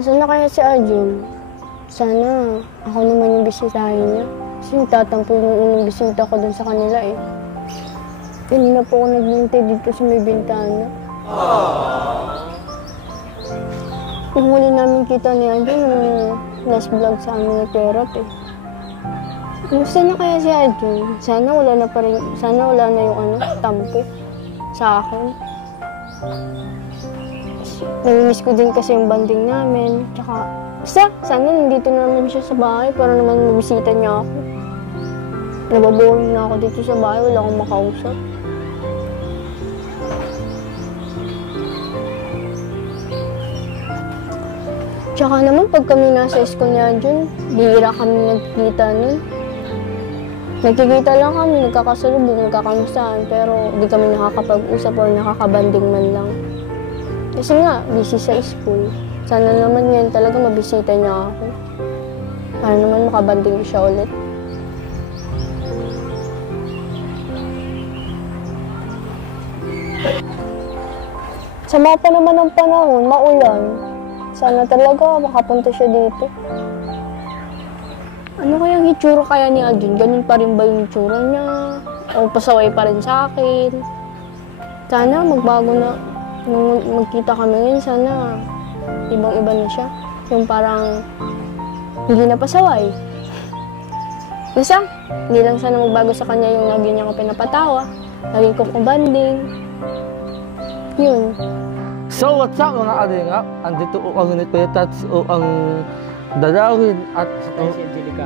Nasaan na kaya si Arjun? Sana ako naman yung bisitahin niya. Kasi nagtatampo yung unang bisita ko dun sa kanila eh. Kanina po ako naghintay dito sa may bintana. Yung huli namin kita ni Arjun yung last vlog sa amin ni Terap eh. Kumusta na kaya si Arjun? Sana wala na yung tampo sa akin. Namimiss ko din kasi yung banding namin. Tsaka, sana nandito naman siya sa bahay para naman mabisita niya ako. Nababoring na ako dito sa bahay, wala akong makausap. Tsaka naman, pag kami nasa school niya dyan, bihira kami nagkikita nun. Nagkikita lang kami, nagkakasalubong, nagkakamustahan, pero di kami nakakapag-usap o nakakabanding man lang. Kasi nga, busy sa school. Sana naman ngayon talaga mabisita niya ako. Para naman makabanding siya ulit. Sama pa naman ang panahon, maulan. Sana talaga makapunta siya dito. Ano kayang itsura kaya ni Arjun? Ganun pa rin ba yung itsura niya? O pasaway pa rin sa akin? Sana magbago na. Nung magkita kami ngayon, sana ibang-iba na siya. Yung parang hindi na pasaway. Basta, hindi lang sana magbago sa kanya yung lagi niya ko pinapatawa. Lagi ko kubanding. Yun. So what's up mga kalingap? Andito ang unit Tats o ang dalawin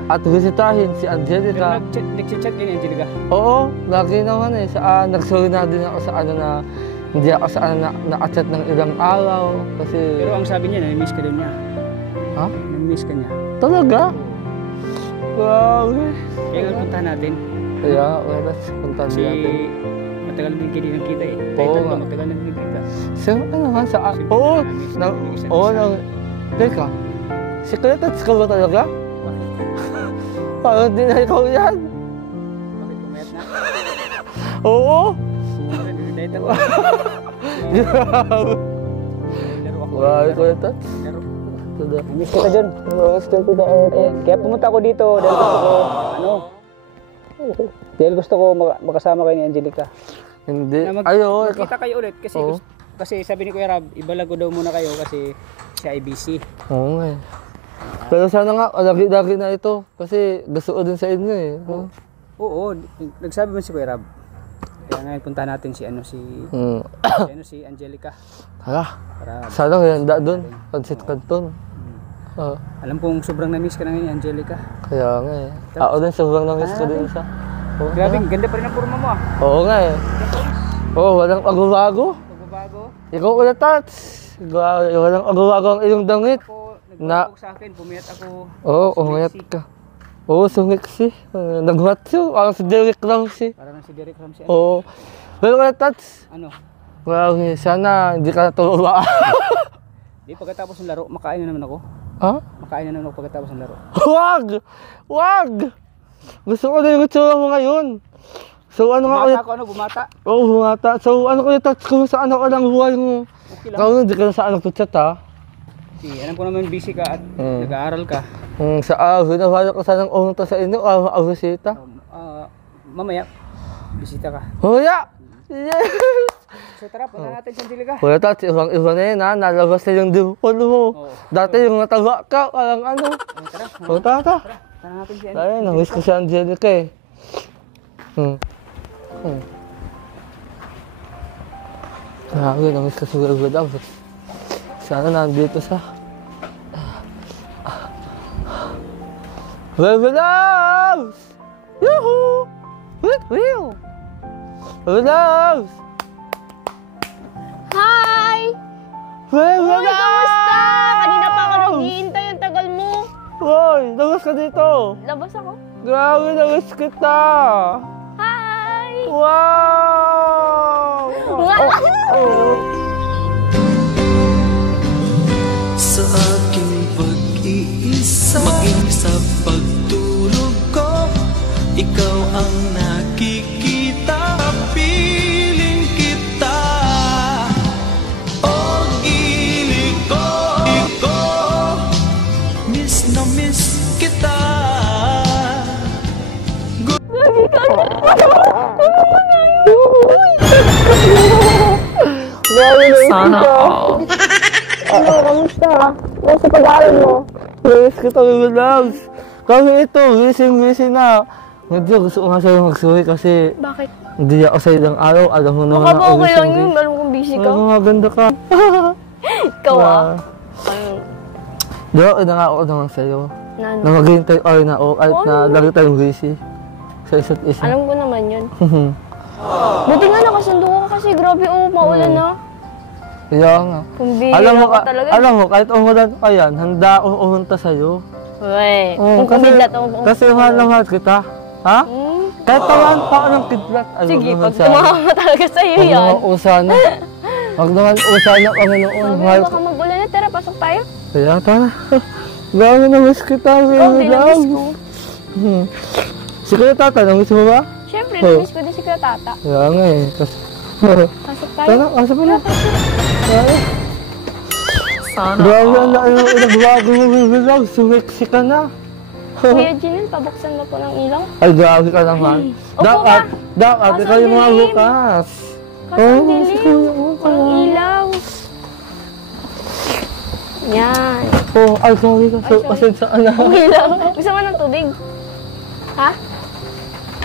at bisitahin si Angelica. Nag-chat din Angelica? Oo, lagi naman eh. Nagsorry na din ako sa na hindi ako sa na-chat ng ilang araw kasi... Pero ang sabi niya, nami-miss ka daw niya. Ha? Nami-miss ka niya. Talaga? Grabe. Kaya nga puntahan natin. Kaya, let's puntahan natin. Matagal din kayo nakita eh. Oo nga. Matagal na nakita. So, ano nga sa... Teka, si Kuya Tats ka ba talaga? Parang di na ikaw yan. Bakit pumayat na? Oo. Dahil ako. Laro ako. Grabe Kuya Tats. Laro. Miss kita dyan. Kaya pumunta ako dito dahil gusto ko, dahil gusto ko makasama kayo ni Angelica. Hindi. Magkita kayo ulit kasi sabi ni Kuya Rab, ibalago daw muna kayo kasi siya ay busy. Oo nga eh. Pero sana nga, lagi na ito. Kasi gusto ko din sa inyo eh. Oo, nagsabi man si Kuya Rab. Kaya ngayon puntahan natin si Angelica. Hala, sana ngayon doon. Pansit Canton. Alam kong sobrang na-miss ka na ngayon, Angelica. Kaya nga eh. Ako din sobrang na-miss ko din isa. Grabe, ganda pa rin ang forma mo ah. Oo nga eh. Oo, walang pagbabago. Pagbabago? Ikaw Kuya Tats. Walang pagbabago ang iyong damit. Nagpapag sa akin, pumayat ako. Oo, umayat ka. Oo, sumiksi. Nag-watcho. Parang si Derek Ramsey. Parang si Derek Ramsey. Oo. Pero Kuya Tats. Ano? Well, sana hindi ka natuwa. Di, pagkatapos ng laro, makain na naman ako. Ha? Makain na naman ako pagkatapos ng laro. Wag! Wag! Gusto ko na yung itsura mo ngayon. So ano nga Bumata ako, bumata? Oo, bumata. So ano Kuya Tats, kung saan ako lang buhay mo? Okay lang. Ikaw hindi ka na saan nagtutchat ha? Alam ko naman busy ka at nag-aaral ka. Hinahalo ko sanang umunta sa inyo, bisita. Mamaya, bisita ka. Huya! Yes! So tara, punta natin sa Angelica. Kuya Tats, ibang-iba na yun ha, nalabas na yung dimple mo. Dati yung nataba ka, parang ano. Tara. Tara. Tara natin si Angelica. Ayun, namiss ko si Angelica eh. Grabe, namiss ko si Wilbur. Sana nandito sa... Wilbur! Yuhu! Wilbur! Wilbur! Hi! Wilbur! Uy, kamusta? Kanina pa ako naghihintay, ang tagal mo. Hoy, labas ka dito. Labas ako. Grabe, namiss kita. Hi! Wow! Sa aking pag-iisa, maging sa pagtulog ko, ikaw ang nakikita. Piling kita, o gilid ko. Sana all. Ano, kamusta? Ano sa pag-aaral mo? Miss kita, baby loves. Kasi ito, wising na. Medyo gusto ko nga sa'yo magsuwi kasi Bakit? hindi ako sa'yo ng araw. Alam mo naman Baka ba okay lang wising. yun? Alam kong busy ka. Oo, maganda ka. Ikaw ah. Ayun. Di ba, ako naman sa'yo. Na ano? Na maghihintay tayo na o kahit na Oo. lagi tayong busy. Sa isa't isa. Alam ko naman yun. Buti nga nakasundo ka kasi grabe maulan na. Kaya nga. Kung bihira ka talaga. Alam mo, kahit umulan pa yan, handa akong umunta sa'yo. Uy, Oo, kung kumidlat ako. Kasi mahal na mahal kita. Ha? Kahit tawaan pa ako ng kidlat. Ay, Sige, wag naman pag sana. tumama talaga sa'yo Huwag yan. naman usana. Huwag naman usana kami noon. Sabi Mahal mo, ko. baka magulan na. Tara, pasok tayo. Kaya tara. Gawa na miss kita. Oo, baby namiss love. ko. Si Kuya Tata, namiss mo ba? Siyempre, Oo. namiss ko din si Kuya Tata. Kaya nga eh. Pasok tayo. Tara, asa pa na? Tara. Sana Grabe ang laki ng nagbago mo, baby love. Sumiksi ka na. Kuya Jinin, pabuksan na po ng ilaw. Ay, grabe ka naman. Upo Dapat, Kaso ikaw yung mga dilim. bukas. Kaso Oo, ang si dilim. Kuya, oo, Walang ilaw. Yan. Oh, ay, sorry ka. sorry. Pasensya ka na. Okay lang. Gusto mo ng tubig? Ha?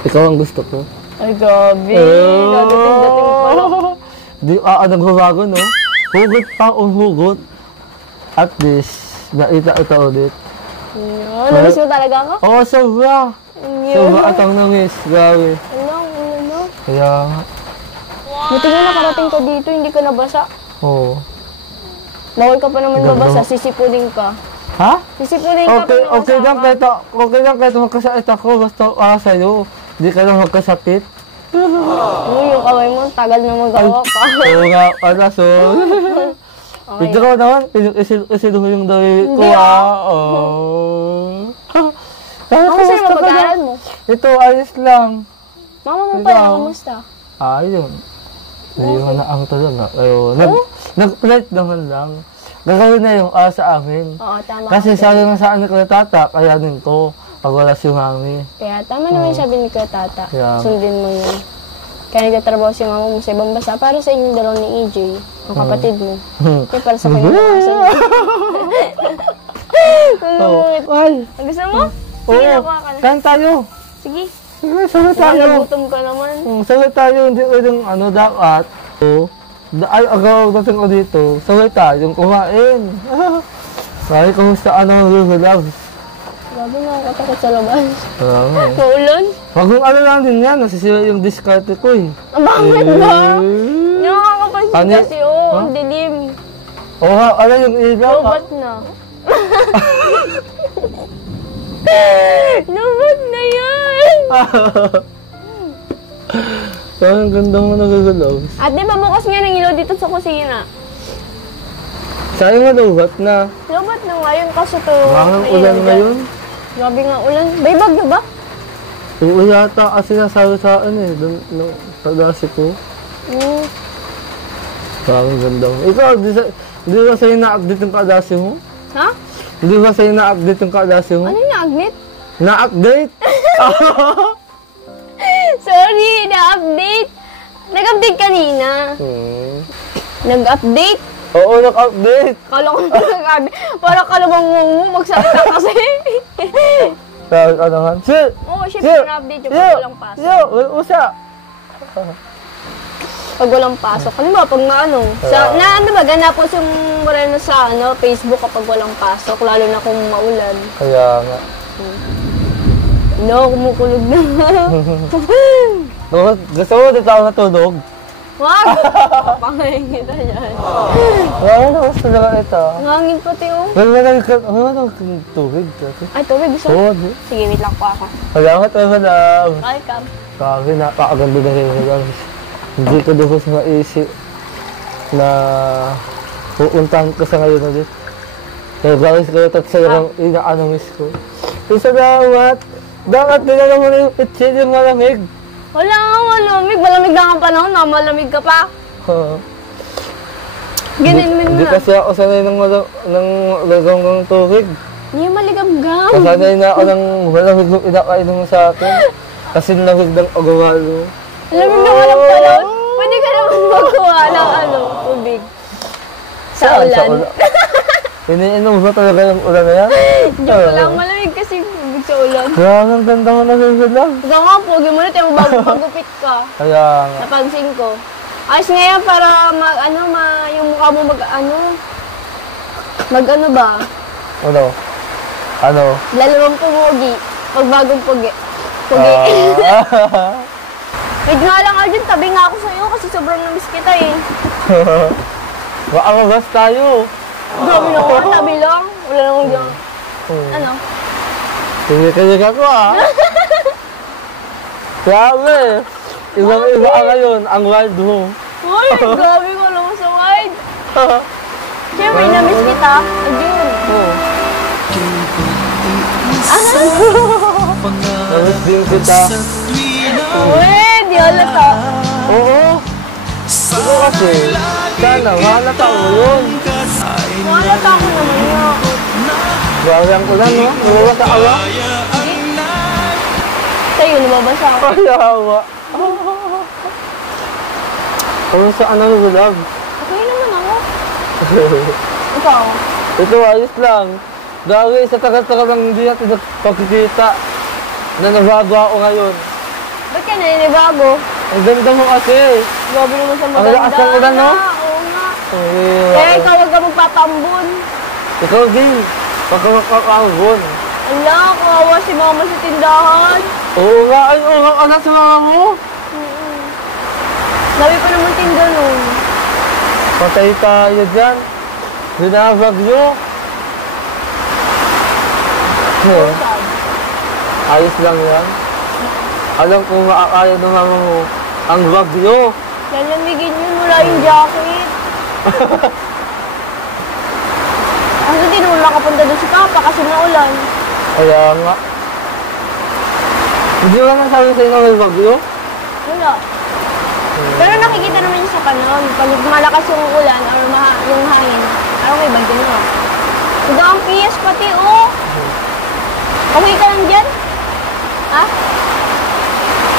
Ikaw ang gusto ko. Ay, gabi. Dadating-dating pa lang. Di nagbabago, no? Hugot pa ang hugot. At least, naita ito ulit. Yan. Namiss mo talaga ako? Oo, sobra. Sobra at ang nangis. Grabe. Ano? Kaya nga. Buti nga nakarating ka dito, hindi ka nabasa. Oo. Bawal ka pa naman Ganda. mabasa, sisipulin ka. Ha? Sisipulin ka Okay, pag okay lang nabasa ka. kahit magkasakit ako. Basta sa'yo. Hindi ka lang magkasakit. Ano yung kamay mo, tagal na magawa pa. Oo nga, para so. Okay. Ito ko naman, isin mo yung dawit ko, Hindi, Oo. Ako sa'yo mapag-aaral mo. Ito, ayos lang. Mama mo Ikaw? pala, kamusta? Ayun. Hindi na ang talaga. Ayun. Nag-flight naman lang. Gagawin na yung sa amin. Oo, tama. Kasi sabi nga sa akin ko Tata, kayanin ko pag wala si Mami. Kaya tama naman yung sabi ni Kuya Tata. Yeah. Sundin mo yun. Kaya nagtatrabaho si mama mo sa ibang bansa para sa inyong dalawa ni EJ, ang kapatid mo. Kaya para sa kanya nakasan mo. Ay, Gusto mo? oo. Sige, nakuha ka na. Kain tayo. Sige. Sige, sabi Baka tayo. nagutom ka naman. Sabi tayo, hindi pwedeng dapat. Ay, agaw dating ko dito. Sabi tayong kumain. Sabi, kumusta baby love? Grabe na, katakot sa labas. Nga. Maulan? Wag mong lang din yan, nasisira yung diskarte ko eh. Ang bakit ba? Nakakapansin Ano? kasi, ang dilim. Oo, yung ilaw. Lobat na. Lobat na yan! Ang ganda mo nagagalaw. At di ba bukas nga ng ilaw dito sa kusina? Sayang nga lubat na. Lobat na ngayon kasi to. Bakang may ulan ilaw ngayon. dyan. Grabe nga ulan. May bagyo ba? Oo yata kasi nasabi sa akin eh. Doon, pagdasi ko. Parang ganda mo. Ikaw, di ba sa'yo na-update yung kadasi mo? Ha? Di ba sa'yo na-update yung kadasi mo? Ano yung na-update? Na-update? Sorry, na-update. Nag-update kanina. Nag-update? Oo, nag-update. Kala ko nag-update. Parang kalabang ngungu, magsalita kasi. Sabi ka naman. Sir! Oo, syempre na-update yung pag walang pasok. Yo! Usa! Pag walang pasok. Halimbawa, pag maano, ano ba, ganapos yung moreno sa Facebook kapag walang pasok, lalo na kung maulan. Kaya nga. No, kumukulog na. Gusto mo dito ako natulog? Wag! Pangayin kita dyan. Wala na, gusto naman ito. Ngangin pati oh. Wala na tubig. Ay, tubig gusto mo? Oo, di. Sige, wait lang po ako. Salamat naman na. Welcome. Grabe, napakaganda na rin. Hindi ko doon maisip na pupuntahan ko sa ngayon ulit. Kaya guys, kayo tatsayang inaanamiss ko. Salamat! Dapat dinala mo na yung pitsin yung malamig. Wala nga malamig. Malamig lang ang panahon na malamig ka pa. Ganun mo Hindi na. kasi ako sanay ng laganggang tubig. Hindi maligam-gam. Sanay na ako ng malamig nung inakainom mo sa akin. Kasi lamig ng agawalo. Alam mo na walang panahon. Pwede ka naman magawa ng tubig. Sa ulan. Iniinom ba talaga yung ulan na yan? Joke lang, malamig kasi tubig sa ulan. Grabe, ang ganda mo na susunod. Ikaw nga, pogi mo na, tayo bago magupit ka. Kaya nga. Napansin ko. Ayos ngayon para yung mukha mo mag ano ba? Ano? Ano? Lalawang pumogi. Pag bagong pogi. Pogi. Wait nga lang, Arjun, tabi nga ako sa'yo kasi sobrang namiss kita eh. Baka mabas tayo. Grabe naman, tabi lang. Wala namang dyan. Ano? Kaya ako Grabe. Ibang-iba ka ngayon, ang wild mo. Uy, grabe ko alam mo sa wide. Siyempre, namiss kita. Arjun. Namiss din kita. Uy, di halata. Oo. Ito kasi, sana, mahalata mo yun. Mahalata ko naman nga. Grabe ang ulan, no? Nalawata ka ba? Sa'yo, nababasa ako. Kaya nga. Ano sa ano vlog? Okay naman ako. Ikaw? Ito, ayos lang. Dahil sa tagal-tagal lang hindi natin nagpakikita na nabago ako ngayon. Ba't ka naninibago? Ang ganda mo kasi. Grabe naman sa Ang maganda. lakas ng ulan, no? Oo nga. Ay, Kaya ikaw huwag ka magpapambun. ikaw din. Pagkakakawon. Ala, kawawa si mama sa tindahan. Oo nga, ay oo nga, anak sa mama mo. Dami pa naman tinda nun. Patay tayo dyan. Binabag nyo. Sad. Ayos lang yan. Alam ko makakaya ng mama mo. Ang bagyo. Lalamigin yun, wala yung jacket. Kasi tinula ka punta doon si Papa kasi naulan. Kaya nga. Hindi ba nasabi sa inyo may bagyo? Wala. Pero nakikita naman niya sa kanon. Pag malakas yung ulan or yung hangin, parang may bagyo na. Huwag ang PS pati, oh. Okay ka lang dyan? Ha?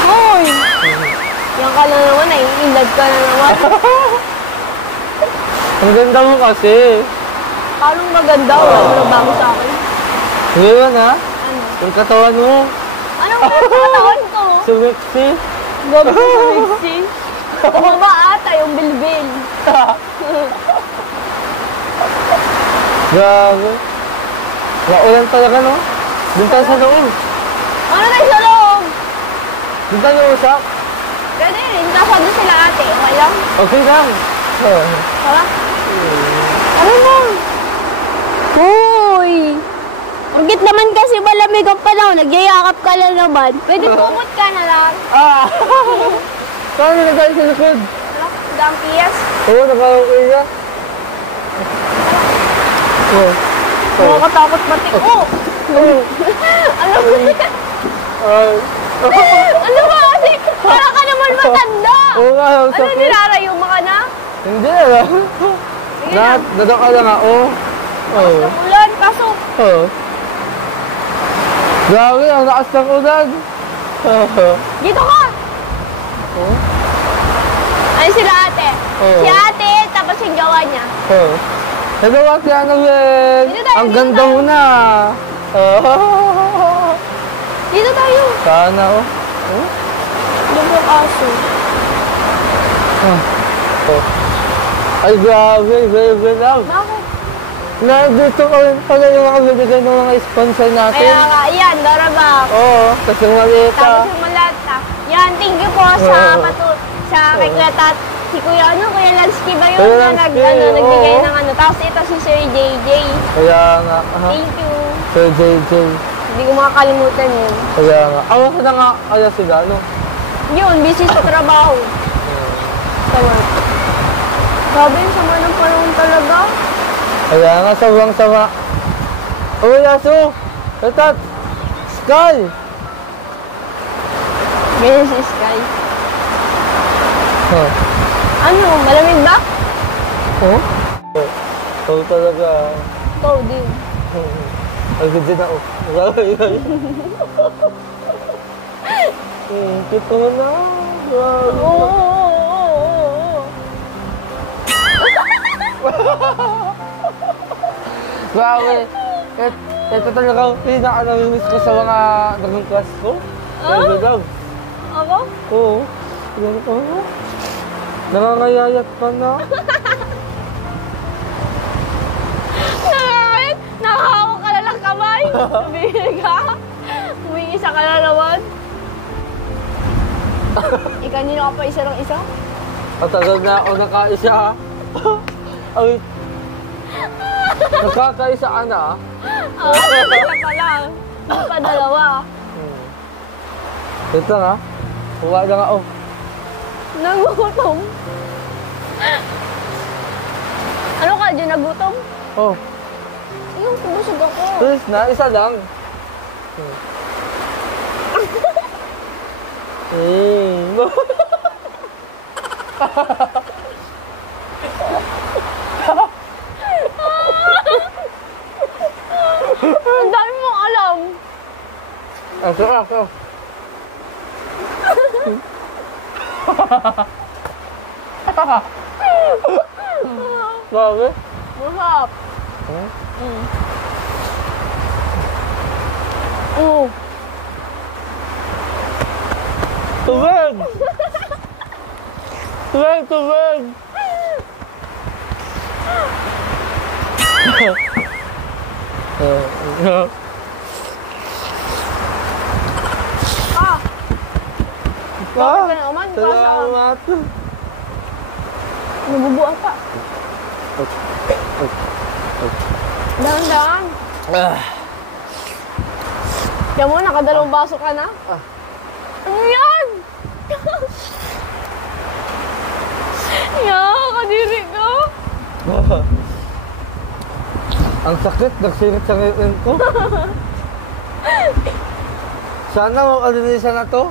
Hoy! Yan ka na naman, in-love ka na naman. Ang ganda mo kasi. Paano maganda? Wala mo na bago sa akin. Ngayon ha? Ano? Yung katawan mo. Anong katawan ko? Sumexy. Gabi ko sa Mixi. Tumaba ata yung bilbil. Grabe. Maulan talaga no? Doon tayo sa loob. Ano tayo sa loob? Doon tayo usap. Pwede rin. Kaso doon sila ate. Okay lang? Okay lang. Tara. Ano mo? Uy! Pagkit naman kasi malamig ang panahon, nagyayakap ka lang naman. Pwede kumot ka na lang. Ah! Paano na tayo sa likod? Ano? Dang PS? Oo, nakakauwi na. Oo. Nakakatakot pati. Oh! Ano ba yan? Ay. Ano ba kasi? Para ka naman matanda! Oo nga, ang Ano, sakit. nilarayo mo ka na? Hindi na. Sige na. Dadok ka lang ako. Oo. Ang ulan, pasok. Oo. Grabe, ang lakas ng ulan. Oo. Dito ka! Oo. Ay, sila ate. Oo. Si ate, tapos yung gawa niya. Oo. Hello, Ate Annabel. Dito tayo, Ang dito ganda tayo. mo na. Oo. Dito tayo. Sana, oh. Oh. Doon yung aso. Oh. Ay, grabe, baby love. Bakit? Nandito ka rin pala yung mga binigay ng mga sponsor natin. Kaya nga, yan, Dorabak. Oo, kasi malita. Tapos yung malata. Yan, thank you po sa kay Kuya Tat. Si Kuya, Kuya Lansky ba yun? Kuya Na Lansky, nagbigay oo. ng ano. Tapos ito si Sir JJ. Kaya nga, aha. Thank you. Sir JJ. Hindi ko makakalimutan yun. Kaya nga. Awa ka na nga kaya sila, no? Yun, busy sa trabaho. Sa work. Grabe, yung sama ng panahon talaga. Kaya nga, sawang-sawa. Oh, Yaso! Etat! Sky! Ganyan si Sky. Huh. Ano, malamig ba? Oh? Oh, talaga. Ikaw din. Ay, ganda na, oh. Cute ko na. Oo. Grabe. Ito talaga pinaka-namimiss ko sa mga naging class ko. Talaga daw. Ako? Oo. Yan ko. Nangangayayat ka na. Nakahawak ka na lang kamay. Bihil ka. Umiisa ka na naman. Ikanino ka pa isa ng isa? Matagal na ako nakaisa. Ay, nakakaisa ka na. Isa pa lang. Hindi pa dalawa. Ito nga. Huwa na nga ako. Nagutom. Ano ka dyan, nagutom? Oh, Yung busog ako. please na, isa lang. Ang dami mong alam. Ako. Grabe. Masarap. Hmm? Oo. Tubig! Tubig! Ah! Bakit ka na naman? Salamat! Nabubuan ka. Dahan-dahan. Kaya mo, nakadalawang baso ka na? Ano yan? Yan, kadiri ka. Ang sakit, nagsingit sa ngayon ko. Sana makalinisan na to.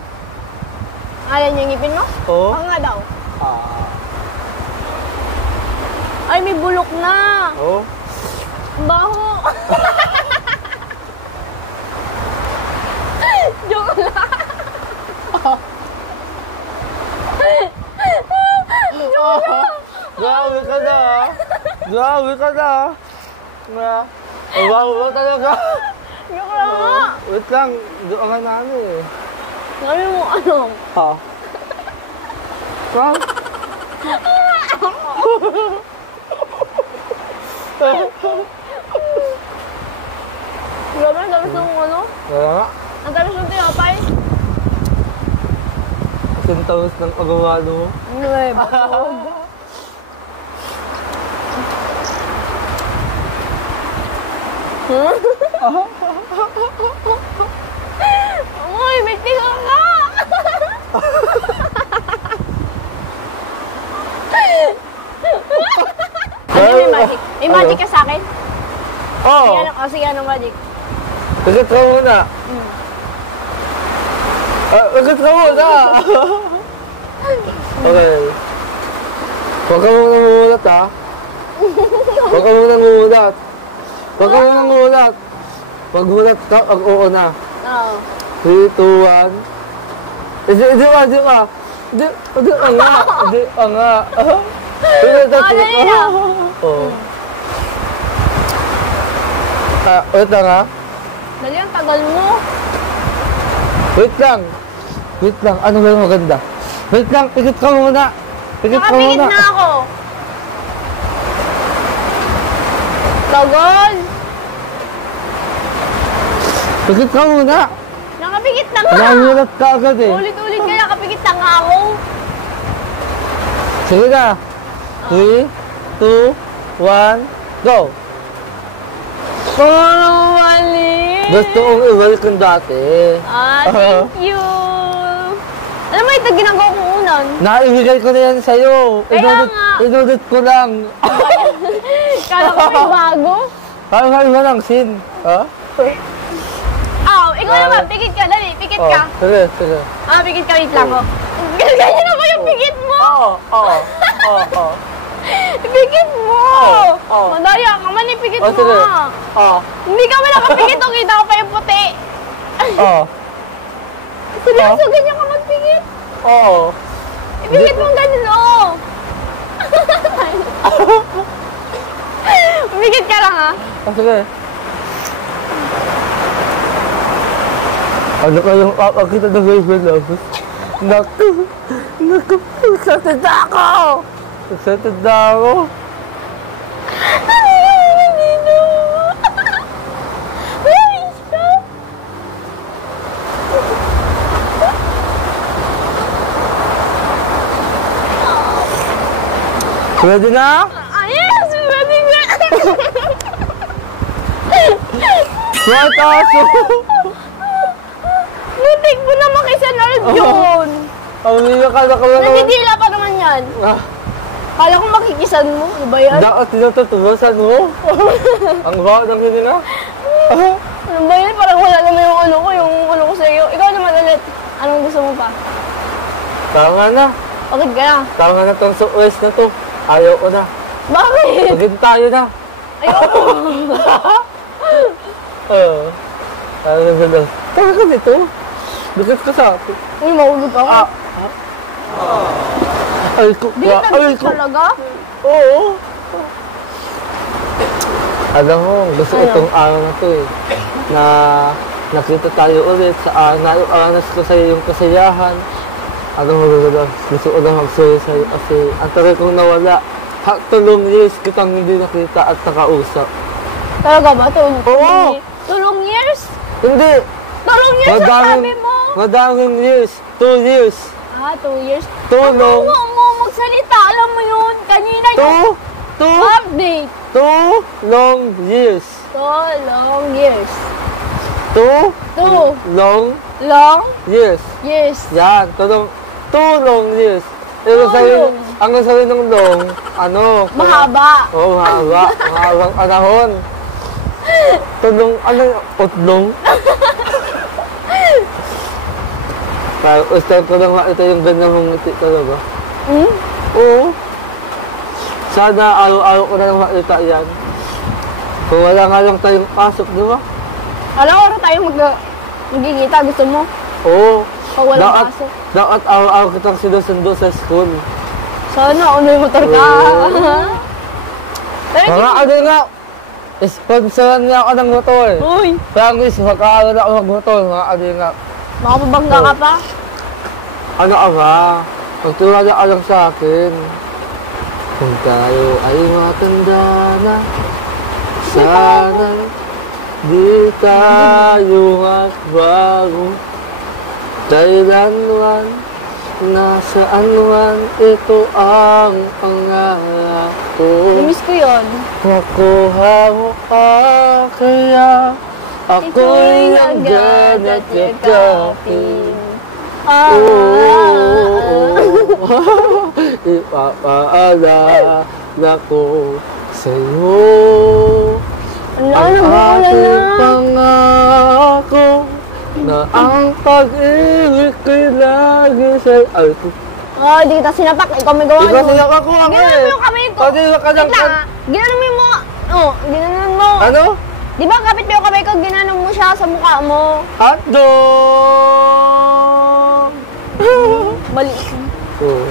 Ayaw niya ngipin mo? Oo. Oo nga daw. Ay, may bulok na. Oo. Ang baho. Joke lang. Grabe ka na. Grabe ka na. Ang baho ba talaga? Joke lang nga. Wait lang, doon nga na ano eh. Sabi mo ano? Wow. Grabe, ang tamis ng ano? Kaya nga, Ang tamis ng tinapay. sintawas ng pagawalo mo. Uy, bakog. Uy, may tiga ka! Ano may magic? May magic ka sa akin? Oo! Sige, anong magic? Agad ka muna! Agad ka muna! Okay. Huwag ka muna mumulat ha. Huwag ka muna mumulat. Huwag ka muna mumulat. Pag mulat ka, oo na. Oo. 3, 2, 1. Hindi ka nga. Hindi ka nga. Dali na. Oo. Wait lang ha. Dali, ang tagal mo. Wait lang. Wait lang. Ano ba yung maganda? Wait lang. Pikit ka muna. Pikit ka Nakapikit muna. na ako. Tagal. Pikit ka muna. Nakapikit na nga. Namulat ka agad eh. Ulit-ulit ka, nakapikit na nga ako. Sige na. 3, 2, 1, go. Oh, mali. Gusto kong ibalik yung dati. Thank you. Alam mo, ito ginagawa kong unan. Naibigay ko na yan sa'yo. Kaya nga. Inudot ko lang. Kala ko may bago. Parang iba lang, Sin. Ha? Ikaw naman, pikit ka. Dali, pikit ka. Sige, sige. Pikit ka, wait lang ko. Ganyan na ba yung pikit mo? Oo. Pikit mo! Oo. Madaya ka man, ipikit mo. Sige. Oo. Hindi ka man nakapikit, o kita ko pa yung puti. Oo. Seryoso, ganyan ka magpikit. Oo. Ipikit mo ganyan, oh. Pumikit ka lang, ha? Sige. Ano kayong kakakita ng girlfriend namin? Naku! Naku! Excited na ako! Excited na ako! Ready na? Yes! Ready na! What aso? Muntik mo na makisanod yun! Ang nila ka na naman. Nagigila pa naman yan. Ah, Kala ko makikisan mo. Ano ba yan? dapat tinatutubasan mo. Ang bawa ng hinina. Ano ba yan? Parang wala naman yung ano ko sa'yo. Ikaw naman ulit. Anong gusto mo pa? Tama na. Bakit ka na? Tama na tong suwes na to. Ayaw ko na. Bakit? Maging tayo na. Ayoko. Ano na ba? Tama ka dito. Bigat ka sa akin. Uy, mahulog ako. Ay ko. Di ka Ay nabis ko. talaga? Oo. Alam mo, gusto Ano? itong araw na to eh. Na nakita tayo ulit sa naianas ko sa'yo yung kasayahan. Alam mo, gusto ko na mag-sorry sa'yo kasi ang tagal kong nawala. Tulong years kitang hindi nakita at nakausap. Talaga ba? Oo. Tulong years? Hindi! Tulong years ang sabi mo? Madaming years. 2 years. Ah, 2 years. Tulong. Ano mo magsalita? Alam mo yun? Kanina yung update. 2 long years. 2 long years. 2 2 long long years. years. Yan, 2 long years. Pero Long. ang sabi ng long, ano? Mahaba. Oo, mahaba. Mahabang panahon. Tulong, ano, utlong? Gusto ko lang makita yung ganda mong ngiti talaga. Hmm? Oo. Sana araw-araw ko na lang makita yan. Kung wala nga lang tayong pasok, di ba? Alam ko tayo magkikita. Gusto mo? Oo. Pag walang pasok. Dapat araw-araw kitang sinusundo sa school. Sana, may motor ka. Pero Mga ano nga, sponsoran niya ako ng motor. Uy, Promise, magkakaroon ako ng motor. Mga ano nga. makapabangga ka pa. Ano ka ba? Magtiwala ka lang sa akin. Kung tayo ay matanda na, sana di tayo magbago. Kailanman, nasaan man, ito ang pangarap ko. Namiss ko yun. Makuha mo ka, kaya ako'y nagganat yakapin. Ipapaalala ko sa'yo ang ating pangako na ang pag-ibig ko'y lagi sa'yo. Ay, Di kita sinapak. Ikaw may gawa diba mo. siya ako ako Ginanon mo yung kamay ko. Pwede ka lang. Wait lang, ha? Ginanon mo. Ginanon mo. Ano? Di ba kapit mo yung kamay ko, ginanon mo siya sa mukha mo. Hotdog! Mali. Oo.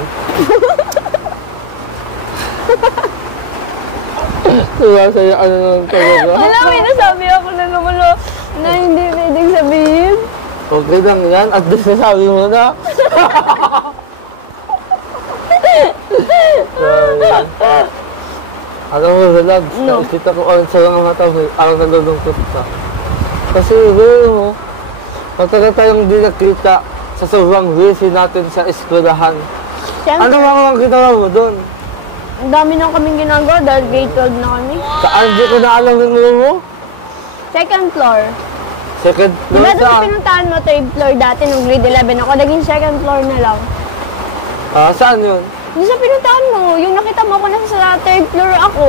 Diba sa'yo ano nang talaga? Wala, may nasabi ako na naman na hindi pwedeng sabihin. Okay lang yan, at least nasabi mo na. Alam mo, Relag, No. nakikita ko ang sa mga mata mo, ang nalulungkot ka. Kasi, gawin mo, matagal tayong di nakita sa sobrang busy natin sa eskwelahan. Siyempre, Ano mga ginawa mo doon? ang dami nang kaming ginagawa dahil grade 12 na kami. Saan di ko na alam yung name mo? Second floor. Second Di floor ba doon sa saan? pinuntahan mo, third floor dati nung grade 11 ako, naging second floor na lang. Saan yun? Doon sa pinuntahan mo, yung nakita mo ako nasa sa third floor ako.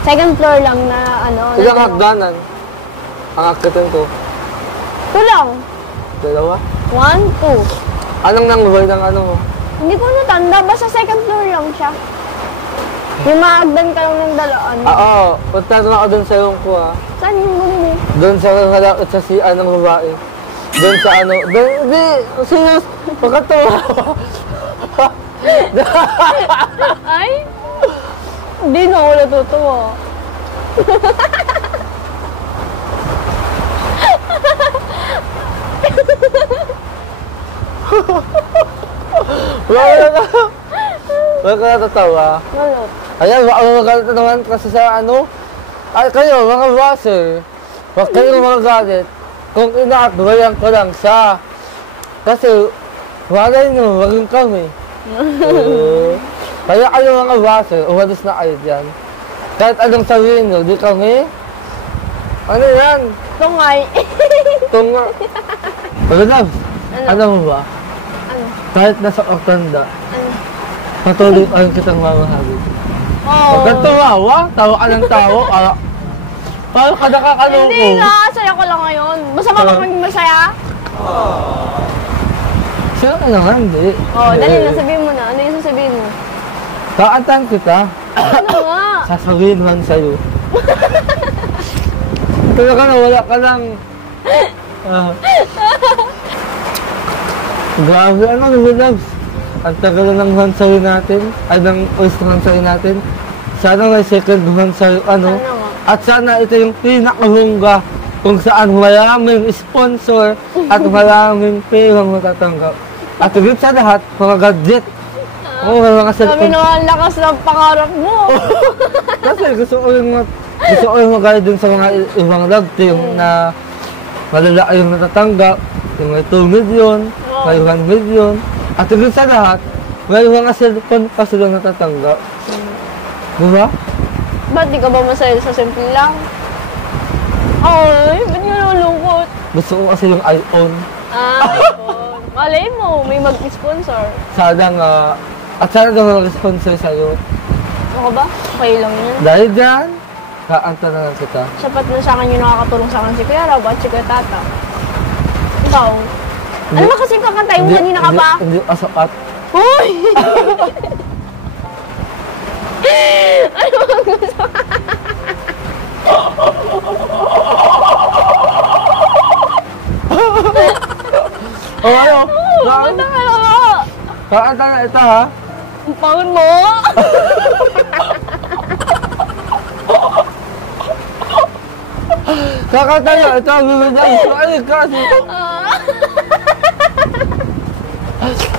Second floor lang na ano. Ilang na- hagdanan? Ang akitin ko. Ito lang. Dalawa? 1, 2. Anong nanguhay ng ano mo? Hindi ko natanda, basta second floor lang siya. Yung maagdan ka lang ng dalaan. Oo. Punta na ako doon sa yung ko Saan yung room mo? Doon sa kalakot sa siya ng babae. Doon sa ano. Doon, hindi. Serious. Pagkatawa. Ay? Hindi na ako natutuwa. Wala ka natatawa. Malot. Ayan, baka magalit naman kasi sa ano. Ay, kayo, mga washer. Huwag kayo magalit. Kung inaatbayan ko lang siya. Kasi, malay nyo, wag yung kami. Kaya kayo mga washer, umalis na kayo dyan. Kahit anong sabihin nyo, di kami. Ano yan? Tungay. Tunga. Pagkakab, ano mo ba? Ano? Kahit nasa Okanda, Ano? patuloy pa rin kitang mamahalin. Oo. Huwag kang tumawa, tawa ka ng tawa. Parang ka nakakaloko. Hindi nga, saya ko lang ngayon. Masama ka maging masaya? Sino ka naman, hindi. Oo, dali na, sabihin mo na. Ano yung sasabihin mo? Kaantahan kita, Ano nga? sasabihin man sa'yo. Talaga na, wala ka lang. Grabe, ano, Loves? Ang tagal na ng hansawi natin, ay ng oyster hansawi natin. Sana may second hansawi, ano. Sana nga. At sana ito yung pinakahungga kung saan maraming sponsor at maraming perang matatanggap. At higit sa lahat, mga gadget. Oo, mga Sabi cellphone. naman, ang lakas ng pangarap mo. Kasi gusto ko yung magaya dun sa mga ibang love team na malalaki yung natatanggap, yung may 2 million, may 1 million, at higit sa lahat, may mga cellphone pa silang natatanggap. Diba? Ba't di ka ba masaya sa simple lang? Ay, ba't nga nalungkot? Gusto ko kasi yung iPhone. Ah, iPhone. Malay mo, may mag-sponsor. Sana nga, at sana daw mag-sponsor sa'yo. Ano ka ba? Okay lang yan. Dahil dyan, kaanta na lang kita. Sapat na sa akin yung nakakatulong sa akin si Kuya Rob at si Kuya Tata. Ikaw? Ano ba kasi kakantayin mo kanina ka pa? Hindi asapat. Hoy! Ano bang gusto? O ano? Ano ka na? Kaanta na ito ha? Ang pangit mo! Kakanta na ito, bibigyan ko. Ay, kasi.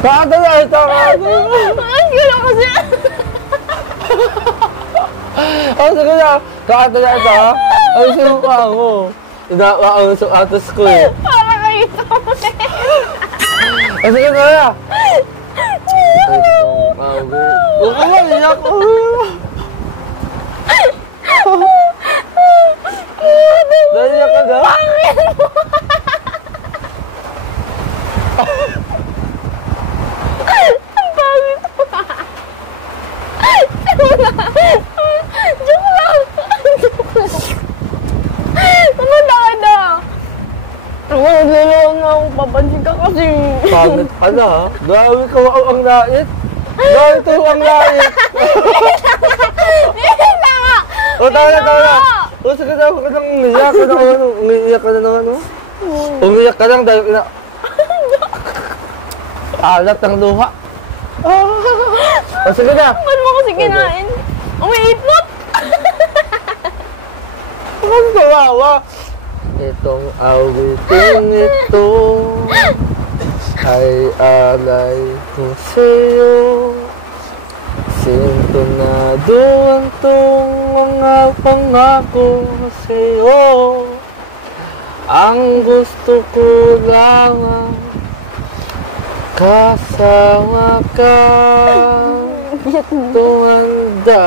Kakanta na ito, kasi. Ang gila kasi! Oh, sige na. Kakanta na ito ha? Ay, sinuka mo. Inawa ang sa atos ko eh. Para kayo sa mga. Ay, sige na. Huwag ka maniyak. Naiyak ka na? Ang pangit mo! Joke lang! Joke lang! Tumanda ka na! Ako, naglulong na ako. Papansin ka kasi. Pangit ka na ha? Grabe ka ang lait. Grabe ito ang lait. Hindi na nga! O, tawa na. O, sige na, huwag ka nang umiyak ka na. Umiiyak ka na naman, o. Umiyak ka lang dahil alat ng luha. O, sige na. Ba't mo kasi kinain? Umiipot! Ang kawawa. Itong awitin ito ay alay ko sa'yo. Sintonado ang mga pangako sa'yo. Ang gusto ko lang kasama ka tumanda.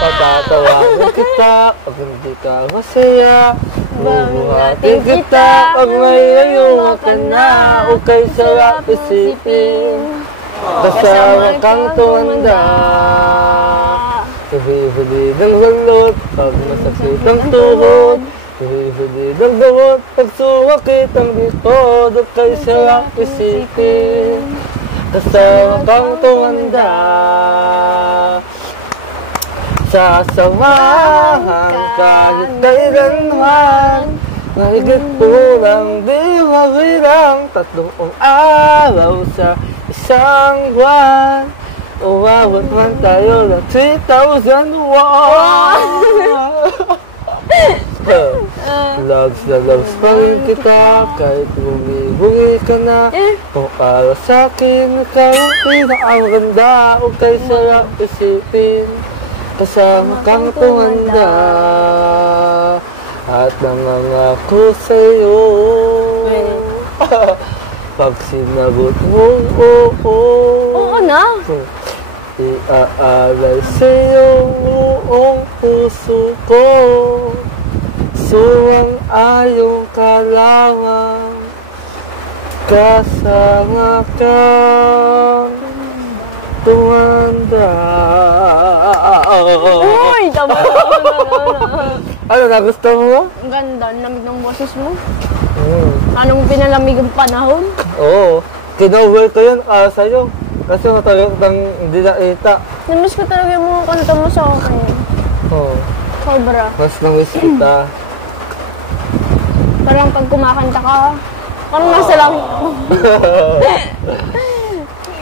Patatawanan kita pag hindi ka masaya. Bubuhatin kita pag may ayuma ka na. O kay sarap isipin kasama kang tumanda. Huli-huli ng balot pag masakit ang tuhod. Huli-huli ng gamot pag sumakit ang likod. O kay sarap isipin kasama kang tumanda. Sasamahan kahit kailanman Mahigit po ng di mabilang 3 araw sa isang buwan. Umabot man tayo ng 3,000 won. Loves na loves pa rin kita kahit bumi-bumi ka na. Kung para sa'kin ikaw ang pinakamaganda, huwag kayo sarap isipin. Kasama kang tumanda at nangangako sa'yo. Pag sinagot mo, Oo na. iaalay sa'yo buong puso ko. Suwang ayaw ka lamang, kasama kang tumanda. Uy, tama na. Ano, nagustuhan mo? Ang ganda, ang lamig ng boses mo. Anong pinalamig ang panahon? Oo. Kinover ko yun sa'yo. Kasi matagal kang hindi nakita. Namiss ko talaga yung mga kanta mo sa akin. Oo. Sobra. Mas namiss kita. Parang pag kumakanta ka, parang nasa lang.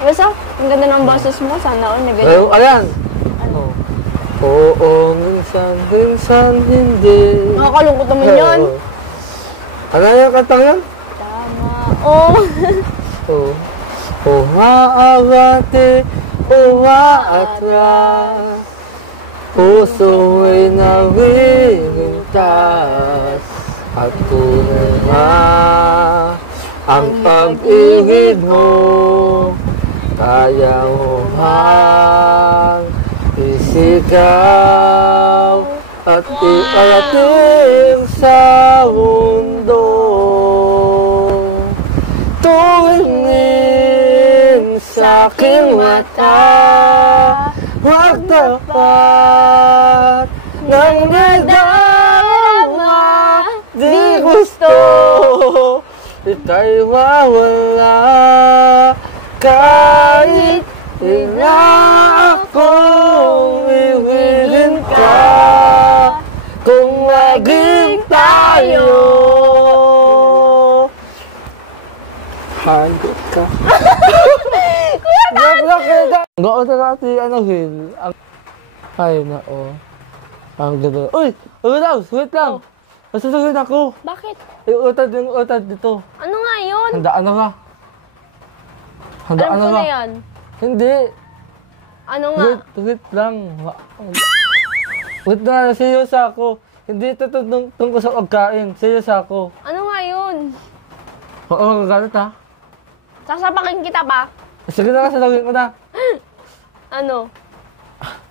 Basta, ang ganda ng boses mo. Sana all na Ayun, ganyan. ayan. Oo, minsan hindi. Nakakalungkot naman yun. Oo. Ano yung kantang yan? Tama. Oo. Oo. Umaabante, umaatras, puso ay nawiwintas, at tunay na ang pag-ibig mo, kaya mo mang isigaw at iarating sa mundo. Tuwingin sa aking mata, huwag dapat nang nadama. Di gusto ika'y mawala, kahit ina akong iwilin ka. Kung maging tayo, hanggang ka. Gawin na natin, Hill. Ay, nako. Ang ganda. Uy! Wait lang! Masusunod ako. Bakit? Yung utad dito. Ano nga yun? Handaan na nga. Handaan Alam na ko nga. na yan. Hindi. Ano nga? Wait lang. Wait na, seryoso ako. Hindi ito tungkol sa pagkain. Seryoso ako. Ano nga yun? Oo, magagalit ha. Sasapakin kita ba? Sige na, sasabihin ko na. Ano?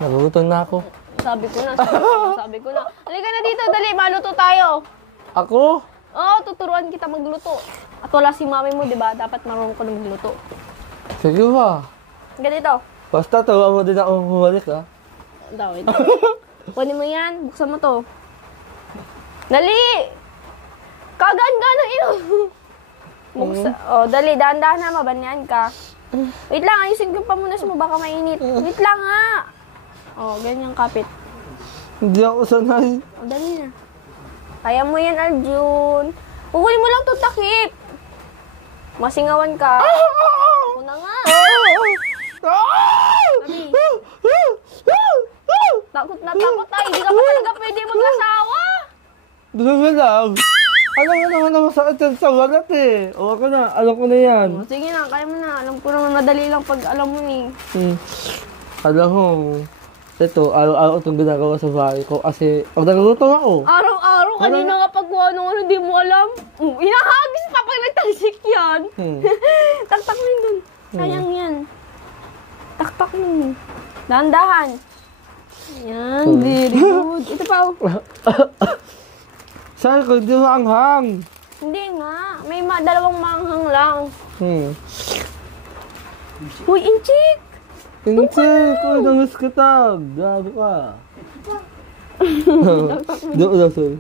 Nagugutom na ako. Sabi ko na. Halika na dito, dali. Maluto tayo. Ako? Oo, tuturuan kita magluto. At wala si mami mo, di ba? Dapat marunong ko na magluto. Sige ba? Ganito. Basta tawa mo din ako bumalik ha. Dawid. Kunin mo yan. Buksan mo to. Dali! Kagaan-gaan ng ino. Buksan. Oh, dali. Dahan-dahan na. Mabanyan ka. Wait lang. Ayusin ko pa muna mo. Baka mainit. Wait lang ha. Oh, ganyan kapit. Hindi ako sanay. Oh, dali na. Kaya mo yan, Aljun. Kukunin mo lang itong takip. Masingawan ka. Ako na nga. Dali. Takot na takot tayo. Hindi ka pa talaga pwede mag-asawa. Dalawa lang. Alam mo naman na masakit yan sa balat eh. O ako na, alam ko na yan. Oh, sige na, kaya mo na. Alam ko naman madali lang pag alam mo eh. Alam mo, ito, araw-araw itong ginagawa sa bahay ko kasi pag nagluto ako. Araw-araw, kanina nga pag ano, di mo alam. Inahagis pa pag nagtalsik yan. Taktak mo yun dun. Sayang yan. Taktak mo. Dahan-dahan. Yan, very good. Ito pa. Sabi ko, hindi maanghang. Hindi nga. May dalawang manghang lang. Uy, inchik! Hindi, kung nangis kita. Gago ka. Doon lang, sorry.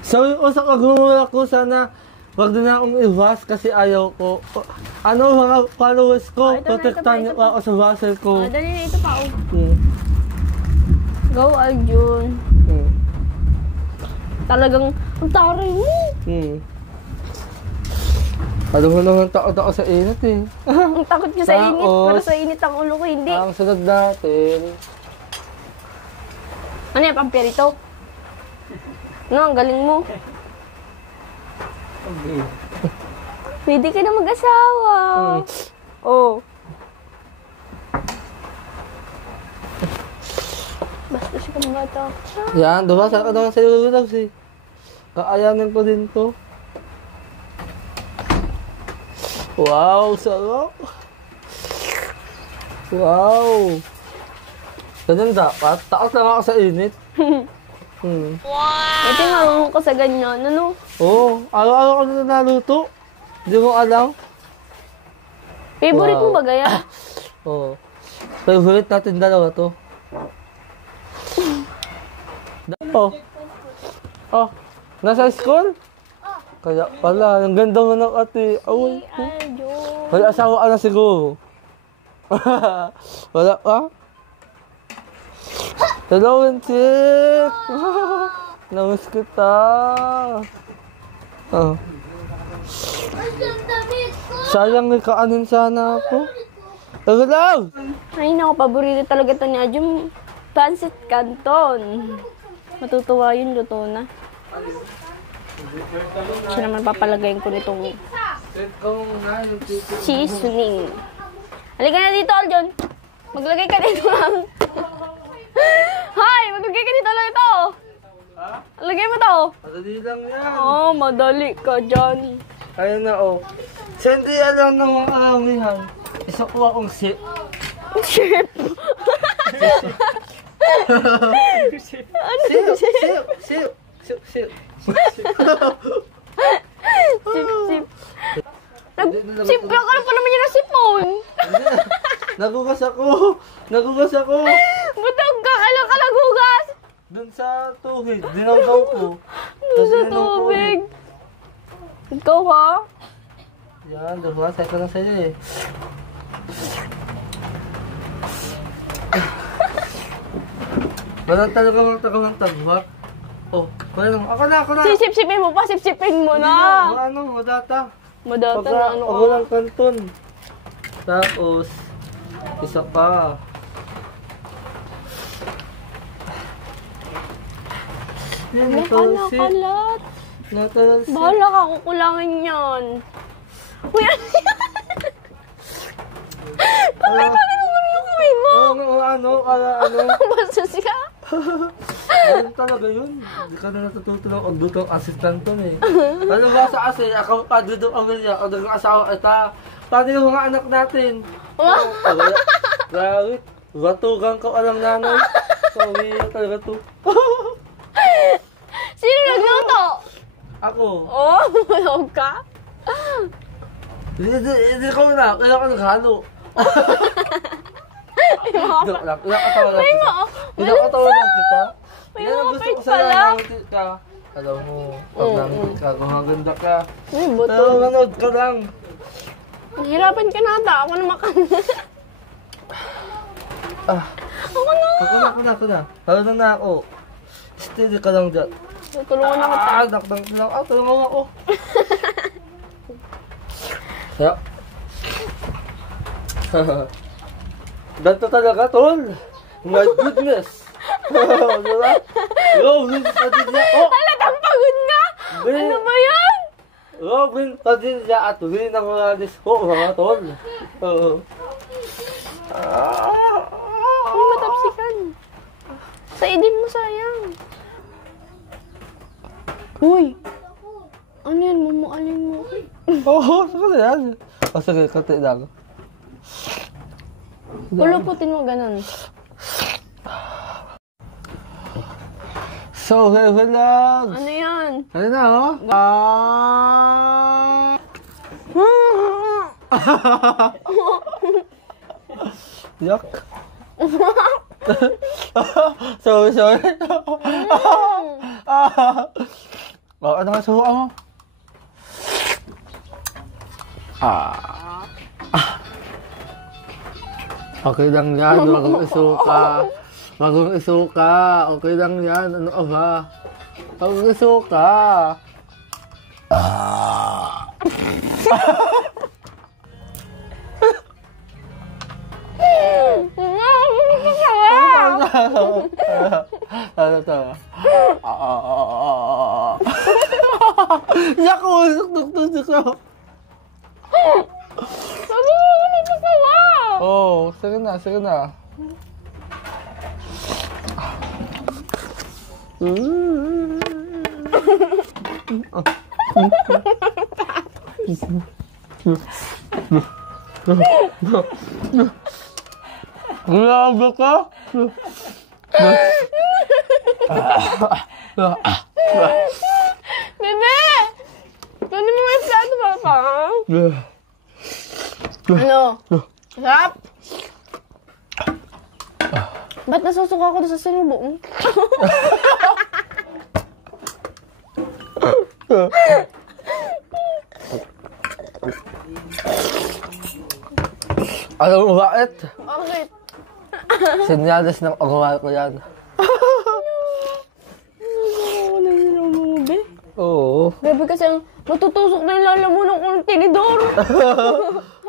Sabi ko sa kagumula ko, sana wag na akong i-wash kasi ayaw ko. Ano mga followers ko, ito na, protektahan niyo ito pa. ako sa washer ko. Dali na ito pa. Go, Aljun. Talagang, ang taray mo. Alam mo naman tao sa init eh. Ang takot ko sa init. Tapos, Pero sa init ang ulo ko, hindi. Ang sunod natin. Ano yan, pampirito? No, ang galing mo. Okay. Pwede ka na mag-asawa. Oh. Basta siya kang bata. Yan, diba? Saan ka naman sa iyo lulabs eh. Kaayanin ko din to. Wow, sarap. Wow. Ganun dapat. Takot lang ako sa init. Ito nga ko sa ganyan, ano? Oo, araw-araw ko na naluto. Hindi mo alam. Favorite Wow. mo ba gaya? Oo. Favorite natin dalawa to. Oh. Oh. Nasa school? Kaya pala, ang ganda mo ng ate. Away ko. Aljo. May asawa ka na siguro. Wala ka? Hello, Winsik! Namiss kita. Oh. Sayang may kaanin sana ako. Hello! Ay, naku, paborito talaga ito ni Adjum. Pancit Canton. Matutuwa yun, luto na. Siya naman papalagayin ko nitong seasoning. Halika na dito, Aljon. Maglagay ka dito lang. Hi! Maglagay ka dito lang ito. Lagay mo to. Madali lang yan. Oh, madali ka dyan. Ayun na oh. Sa hindi alam ng mga aramihan, isa ko akong Chef. Sip. Sip, sip. Sipra ka na pa naman yun na sipon. Nagugas ako. Butog ka, kailan ka nagugas? Dun sa tuhid, dinanggaw ko. Doon sa tubig. Ikaw ha? Yan, diba? Sabi ko lang sa'yo eh. Walang talaga mga tagamantag, ha? Oh, kaya lang. Ako na. Sisip-sipin mo pa, sip-sipin mo na. Madata. Madata na ano Ako lang kanton. Tapos, isa pa. Yan, Nakalat. natalsip. Bahala ka, kukulangin yan. Uy, ano yan? Bakit mo yung kamay mo? Ano? Basta siya. Ano talaga yun? Hindi ka na natututo ng agdutong assistant to eh. Ano ba sa kasi, ako padre doon Amelia, o dagang asawa ita. Paano yung mga anak natin? Grabe, batugan ko alam nanay. Sorry talaga to. Sino nagluto? Ako, Oh, huwag ka. hindi ko na, kaya ako naghalo. Joke lang, nakatawa lang May kita. mga, Nakatawa lang kita. May Yan ang mga gusto part ko sa'yo, pala. nangangatit ka. Alam mo, pag nangatit ka, gumaganda ka. Ay, buto. Pero manood ka lang. Nahirapan ka na ata. Ako na makanan. Ako na. Talo na ako. Steady ka lang dyan. Tutulungan ako ta. Dakdang ka lang. Tulungan mo ako. Kaya. Ganito talaga, tol. My goodness. Diba? Robin Padilla. Oh, Halatang pagod na! Ano ba yan? Robin Padilla at Rina Morales po, mga tol. Oo. Ay, matapsikan. Sa idin mo, sayang. Uy! Ano yan? Mumualin mo. Oo, sige yan. O sige, kati lang. Puluputin mo, ganun. So, relax. Ano yan? Ano na, oh? Yuck. Sorry. Oh, ano nga suha mo? Okay lang yan, wag mong isuka. Okay lang yan, ano ka ba? Pag-isuka. Ano to? Naku, tuk-tuk ko. Sabi mo naman masawa! Oh, sige na, sige na. Grabe ka? Bebe! Kunin mo yung plato, papa. Ano? Sarap? Ba't nasusuka ako doon sa salubong? Alam mo bakit? Bakit? Senyales ng agawan ko yan. Ako na nila mo, be. Oo. Bebe kasi ang matutusok na yung lalamunan ko ng tinidor.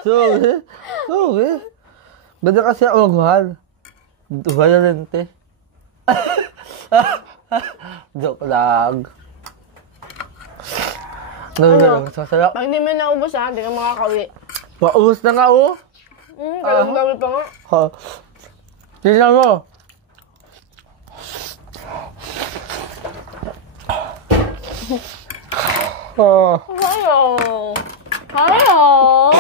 Sorry. Sorry. Bada kasi ako magmahal. Violente. Joke lang. Ano? Sasarap. Pag hindi mo naubos ha, hindi ka makakawi. Maubos na nga oh. Galang-galang pa nga. Ha. Tingnan mo. Hayong! Hayong!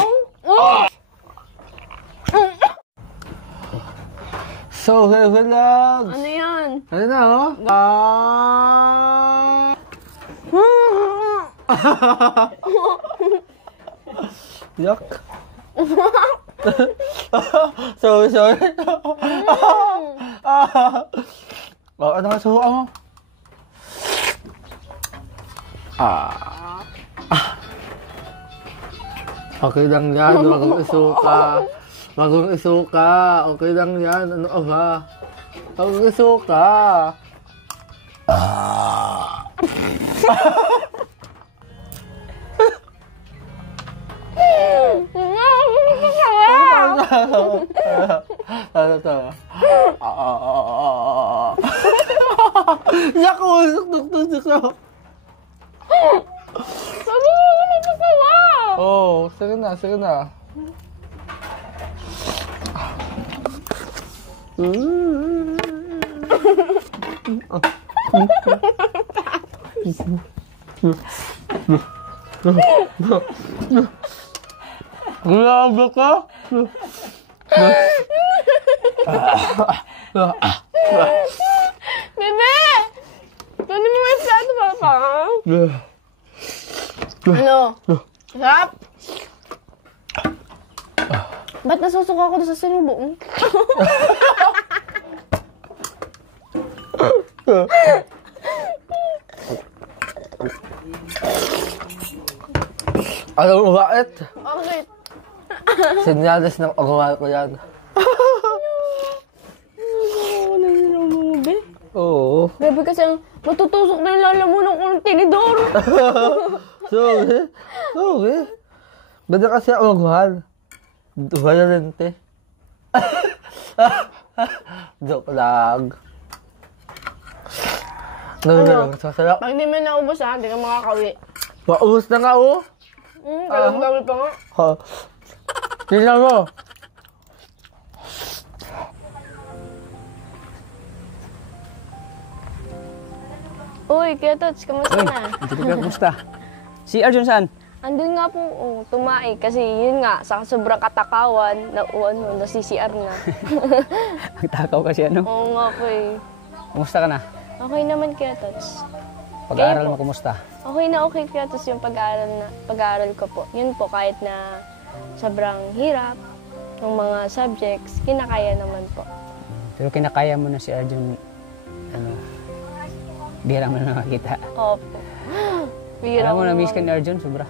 So, relax. Ano yan? Ano na oh? Yuck. Sorry. Ano nga suha mo? Okay lang yan, wag mong isuka. Wag mong isuka. Okay lang yan, ano ka ba? Wag mong isuka. Ano to? Naku, tuk-tuk ko. Sabi mo naman masawa! Oh, sige na, sige na. Grabe ka? Bebe! Kunin mo yung plato, papa. Ano? Sarap? Ba't nasusuka ako doon sa salubong? Alam mo bakit? Bakit? Senyales ng agawan ko yan. Ako na nila mo, be. Oo. Bebe kasi ang matutusok na yung lalamunan ko ng tinidor. Sorry. Bada kasi ako magmahal. Violente. Joke lang. Ano? Sasarap. Pag hindi mo naubos ha, hindi ka makakawi. Maubos na nga oh. Galang-galang pa nga. Ha. Tingnan mo. Uy, Kuya Tots, kamusta na? Hindi ka, kumusta? Si Arjun saan? Andun nga po, tumae. Kasi yun nga, sa sobrang katakawan, na-CCR na. Ang takaw kasi ano? Oo nga po eh. Kumusta ka na? Okay naman, Kuya Tots. Pag-aaral Kayo mo kumusta? Okay na okay, Kuya Tots, yung pag-aaral ko po. Yun po, kahit na sobrang hirap ng mga subjects, kinakaya naman po. Pero kinakaya mo na si Arjun, ano, bihira mo na nakakita. Opo. Alam mo, na-miss ka ni Arjun, sobra.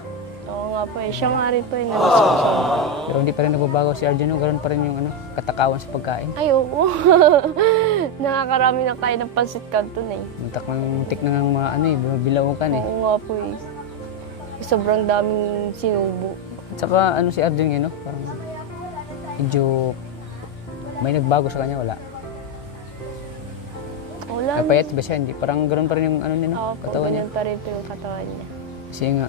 Oo nga po eh. Siya nga rin po yung nag-sponsor. Pero hindi pa rin nagbabago si Arjun, no? Ganoon pa rin yung ano, katakawan sa pagkain. Ay, oo. Nakakarami na kayo ng pansit canton eh. Muntik na ng mga ano eh, bilawakan eh. Oo nga po eh. Sobrang daming sinubo. Tsaka ano si Arjun ngayon, no? Parang medyo may nagbago sa kanya, wala. Wala. Napayat ba siya? Hindi. Parang ganoon pa rin yung ano niya, no? Oo po, Katawan niya. ganyan pa rin po yung katawan niya. Kasi nga,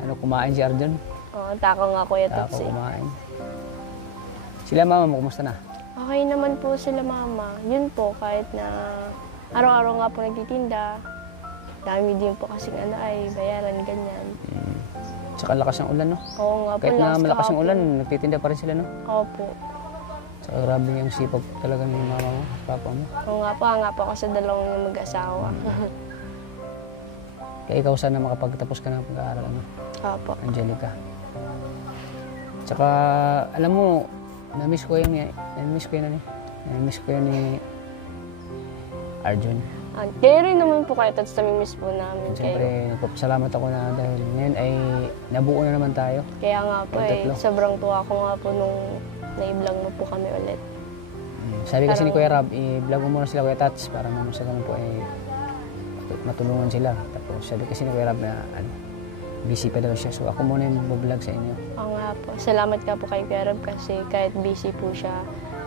ano, kumain si Arjun? Oo, tako nga Kuya Ako Tots eh. kumain. Sila mama mo, kumusta na? Okay naman po sila mama. Yun po, kahit na araw-araw nga po nagtitinda. Dami din po kasing ano ay bayaran, ganyan. Tsaka lakas ng ulan, no? Oo nga po, Kahit na last malakas ang kahapon. ulan, nagtitinda pa rin sila, no? Opo. Tsaka grabe yung sipag talaga ng mama mo, papa mo. Oo nga po ako sa dalawang mag-asawa. Kaya ikaw sana makapagtapos ka ng pag-aaral, no? Opo. Angelica. Tsaka, alam mo, na-miss ko yun ni Arjun. Kaya rin naman po kayo, Tots, namimiss po namin Siyempre, kayo. nagpapasalamat ako na dahil ngayon ay nabuo na naman tayo. Kaya nga po Ang eh, tatlo. sobrang tuwa ko nga po nung na-vlog mo po kami ulit. Sabi kasi ni Parang- Kuya Rab, i-vlog mo muna sila Kuya Tats para naman sa ganun po ay matulungan sila. Tapos sabi kasi ni Kuya Rab na ano, busy pa daw siya. So ako muna yung vlog sa inyo. Oo nga po. Salamat ka po kay Kuya Rab kasi kahit busy po siya,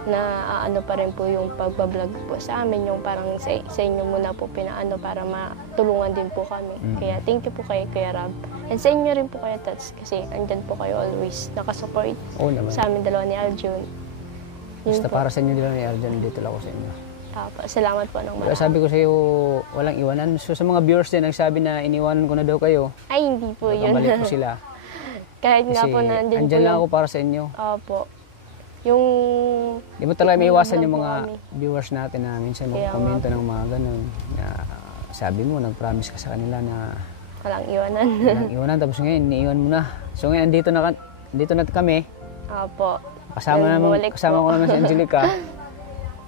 na ano pa rin po yung pagbablog po sa amin, yung parang sa inyo muna po pinaano para matulungan din po kami. Kaya thank you po kay Kuya Rab. And sa inyo rin po kayo, Tots, kasi andyan po kayo always nakasupport Oo naman. sa amin dalawa ni Aljun. Yun Basta po. para sa inyo nila ni Arjun, dito lang ako sa inyo. Salamat po ng Kaya sabi ko sa iyo, walang iwanan. So sa mga viewers din, nagsabi na iniwanan ko na daw kayo. Ay, hindi po yun. Kamali po sila. Kahit nga Kasi po nandyan po andyan lang yung... ako para sa inyo. Opo. Yung... Di mo talaga may iwasan Hindi yung naman mga po kami. viewers natin na minsan Kaya magkomento ng mga ganun. Na sabi mo, nag-promise ka sa kanila na Walang iwanan. walang iwanan. Tapos ngayon, iniiwan mo na. So ngayon, dito na kami. Opo. Kasama po. ko naman si Angelica.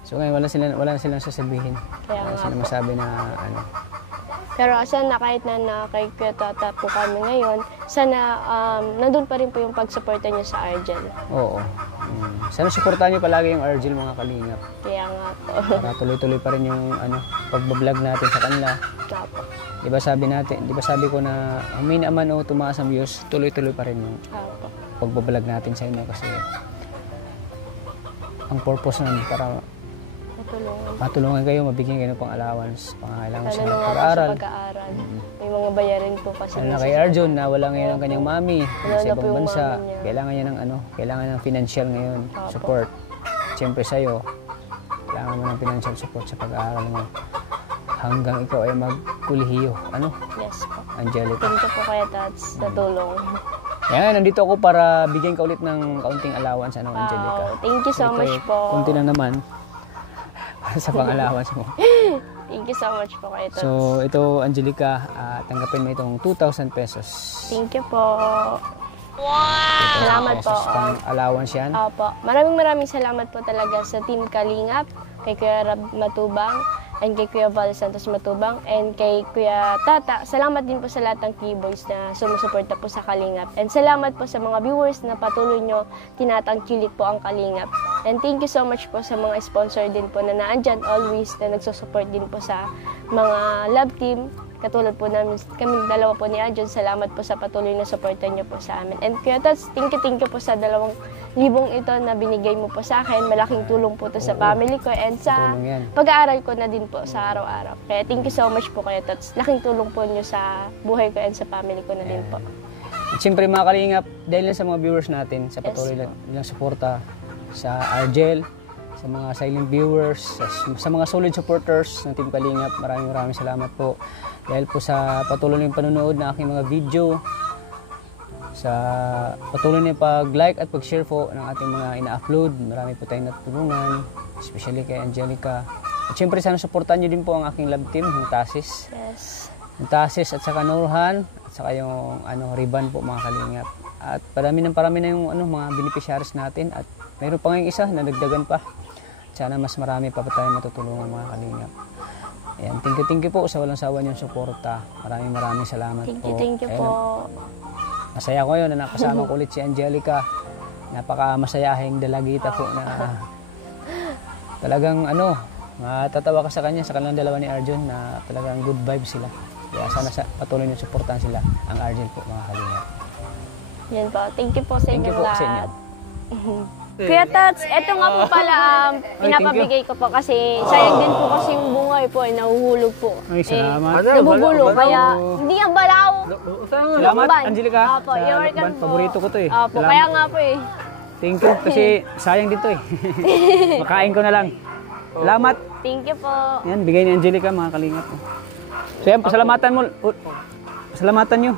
So ngayon, wala na silang sasabihin. Kaya Wala nga silang po. masabi na ano. Pero sana kahit na kay Kuya Tata po kami ngayon, sana nandun pa rin po yung pagsuporta niyo sa Argel. Oo. Sana suportahan niyo palagi yung Argel, mga kalingap. Kaya nga po. Para tuloy-tuloy pa rin yung pagbablog natin sa kanila. Opo. Di ba sabi ko na amin naman o tumaas ang views, tuloy-tuloy pa rin yung Opo. pagbablog natin sa inyo kasi ang purpose namin para Matulungan. matulungan kayo, mabigyan kayo ng pang allowance, pangangailangan Lalo sa na nga po sa pag-aaral. pag-aaral. May mga bayarin po kasi. Lalo na kay Arjun na wala ngayon ang kanyang mami Wala sa na po ibang yung bansa. mami niya. Kailangan niya ng kailangan ng financial ngayon, Opo. support. Siyempre sa'yo, kailangan mo ng financial support sa pag-aaral mo. Hanggang ikaw ay magkulihiyo. Yes po. Angelica. Thank you po kaya Tats sa tulong. Yan, nandito ako para bigyan ka ulit ng kaunting allowance, Angelica. Wow. Thank you so Ito, much po. Kunti lang naman para sa pang-allowance mo. Thank you so much po kaya Tats. So, ito, Angelica, tanggapin mo itong 2,000 pesos. Thank you po. Wow! Salamat po. Pesos pang allowance yan. Opo. Maraming salamat po talaga sa Team Kalingap, kay Kuya Rab Matubang, and kay Kuya Val Santos Matubang, and kay Kuya Tata. Salamat din po sa lahat ng keyboards na sumusuporta po sa Kalingap. And salamat po sa mga viewers na patuloy nyo tinatangkilik po ang Kalingap. And thank you so much po sa mga sponsor din po na naandyan always na nagsusupport din po sa mga love team. Katulad po namin, kami dalawa po ni Arjun, salamat po sa patuloy na suporta niyo po sa amin. And Kuya Tots, thank you po sa 2,000 ito na binigay mo po sa akin. Malaking tulong po to sa family ko and sa Tulong yan. pag-aaral ko na din po sa araw-araw. Kaya thank you so much po Kuya Tots. Laking tulong po niyo sa buhay ko and sa family ko na din po. At siyempre mga kalingap, dahil lang sa mga viewers natin, sa patuloy nilang suporta sa Argel, sa mga silent viewers, sa mga solid supporters ng Team Kalingap, maraming salamat po. Dahil po sa patuloy ng panonood ng aking mga video, sa patuloy ng pag-like at pag-share po ng ating mga ina-upload, marami po tayong natulungan, especially kay Angelica. At siyempre sana supportan niyo din po ang aking love team, yung Tasis. Yes. Yung Tasis at saka Nurhan, at saka yung Riban po mga kalingap. At parami na yung mga beneficiaries natin at mayroon pa ngayong isa na dagdagan pa. Sana mas marami pa tayong matutulungan mga kalingap. Ayan, thank you po sa walang sawa niyong suporta. Maraming salamat Thank po. you Ayan, po. masaya ko yun na nakasama ko ulit si Angelica. Napaka-masayahing dalagita po na talagang matatawa ka sa kanya, sa kanilang dalawa ni Arjun na talagang good vibes sila. Kaya sana patuloy niyo suportahan sila, ang Arjun po mga kalingap. Yan po. Thank you po sa Thank you inyong po sa inyo. lahat. Kuya Tats, eto nga po pala, pinapabigay ko po kasi sayang din po kasi yung bungay po, nahuhulog po. Ay, salamat. Nabubulo, Balaw. kaya hindi ang balaw. Salamat, Lukban. Angelica. Opo, you're welcome lukban. po. Paborito ko to eh. Opo, Salamat. kaya nga po eh. Thank you, kasi sayang dito eh. Makain ko na lang. Salamat. Thank you po. Yan, bigay ni Angelica mga kalingap. So yan, pasalamatan mo. Pasalamatan nyo.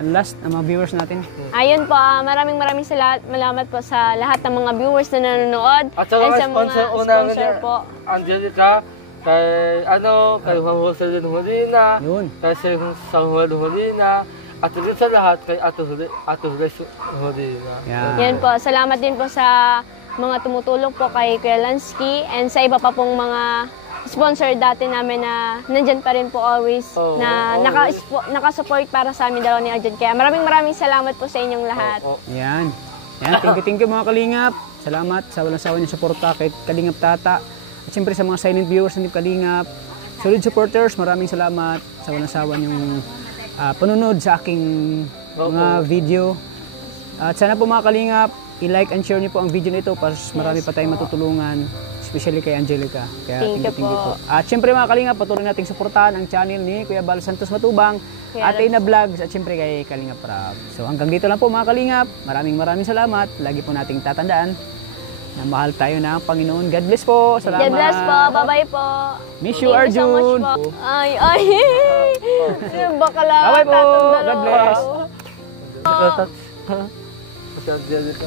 Ang last ng mga viewers natin. Ayun po, maraming salamat po sa lahat ng mga viewers na nanonood. At saka and sa sponsor mga una sponsor po. Angelica, kay Juan Jose de Molina, Yun. kay Samuel Molina, at higit sa lahat kay Ato Jules Molina. Yan. Yan po, salamat din po sa mga tumutulong po kay Kuya Lansky and sa iba pa pong mga sponsor dati namin na nandyan pa rin po always na nakasupport para sa amin dalawa ni Arjun. Kaya maraming salamat po sa inyong lahat. Yan. Yan, thank you mga kalingap. Salamat sa walang sawa niyong suporta kay Kalingap Tata. At siyempre sa mga silent viewers ng Kalingap. Solid supporters, maraming salamat sa walang sawa niyong panunod sa aking mga video. At sana po mga Kalingap, i-like and share niyo po ang video nito para marami pa tayong matutulungan. Especially kay Angelica. Kaya Thank you po. At syempre mga Kalingap, patuloy nating suportahan ang channel ni Kuya Bal Santos Matubang, Ate Ina Vlogs, at syempre kay Kalingap Rab. So hanggang dito lang po mga Kalingap. Maraming salamat. Lagi po nating tatandaan na mahal tayo ng Panginoon. God bless po. Salamat. God bless po. Bye-bye po. Miss you, Thank you so Arjun. much po. Ay. Baka lang. Bye-bye po. God bless. Kasi Angelica.